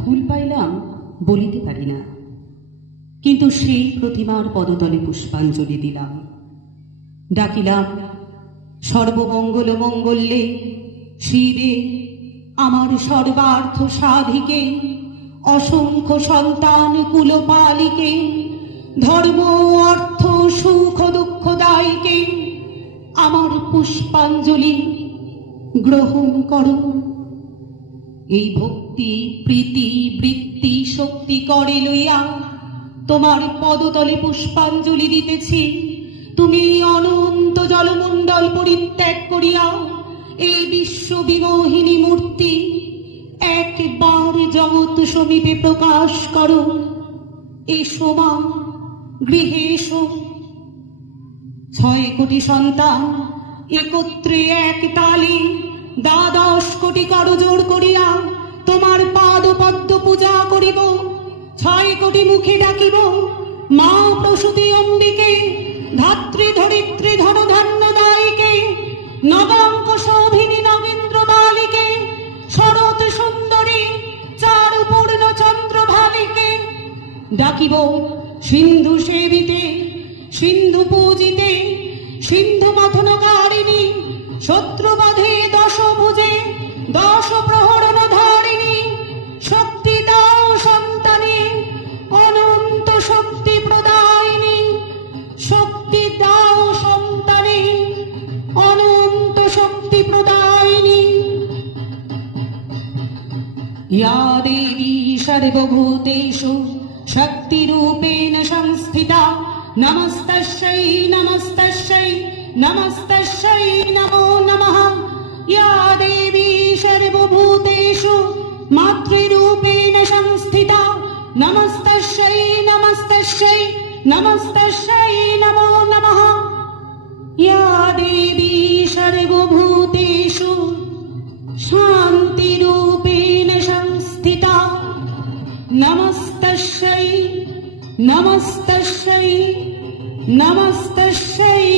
ভুল পাইলাম বলিতে পারি না, কিন্তু সেই প্রতিমার পদতলে পুষ্পাঞ্জলি দিলাম। ডাকিলাম সর্বমঙ্গল মঙ্গলে শিবে, আমার সর্বার্থ সাধিকে, অসংখ্য সন্তান কুলপালিকে, ধর্ম অর্থ সুখ দুঃখ দায়কে আমার পুষ্পাঞ্জলি গ্রহণ করো। এই ভক্তি প্রীতি বৃত্তি শক্তি করে লইয়া তোমার পদতলে পুষ্পাঞ্জলি দিতেছি। তুমি অনন্ত জলমণ্ডল পরিত্যাগ করিয়া এই বিশ্ব বিমোহিনী মূর্তি একবার জগৎ সমীপে প্রকাশ করো। এসো মা, গৃহে এসো। 6 কোটি সন্তান একত্রে এক তালে 10 কোটি করজোড় করিয়া তোমার পাদ পদ্ম পূজা করিব। 6 কোটি মুখে ডাকিব মা প্রসূতি অম্বিকে, ধাত্রী ধরিত্রী ধনধান্য দায়িকে, নবাঙ্ক শোভিনী নগেন্দ্র মালিকে, শরৎ সুন্দরী চারু পূর্ণ চন্দ্র ভালিকে। ডাকিব সিন্ধু সেবিতে, সিন্ধু পূজিতে, সিন্ধু মথনকারিণী, শত্রুবধে 10 ভুজে 10 প্রহরণ ধারিণী, শক্তি দাও সন্তানে, অনন্ত শক্তি প্রদায়িনী, শক্তি দাও সন্তানে, অনন্ত শক্তি প্রদায়িনী। ইয়া দেবী সর্বভূতেষু শক্তিরূপেণ সংস্থিতা, নমস্তস্যৈ নমস্তস্যৈ নমস্তস্যৈ নমো নমঃ। ইয়া দেবী সর্বভূতেষু মাতৃরূপেণ সংস্থিতা, নমস্তস্যৈ নমস্তস্যৈ নমস্তস্যৈ নমো নমঃ। ইয়া দেবী সর্বভূতেষু শান্তিরূপেণ সংস্থিতা, নমস্তস্যৈ নমস্তস্যৈ নমস্তস্যৈ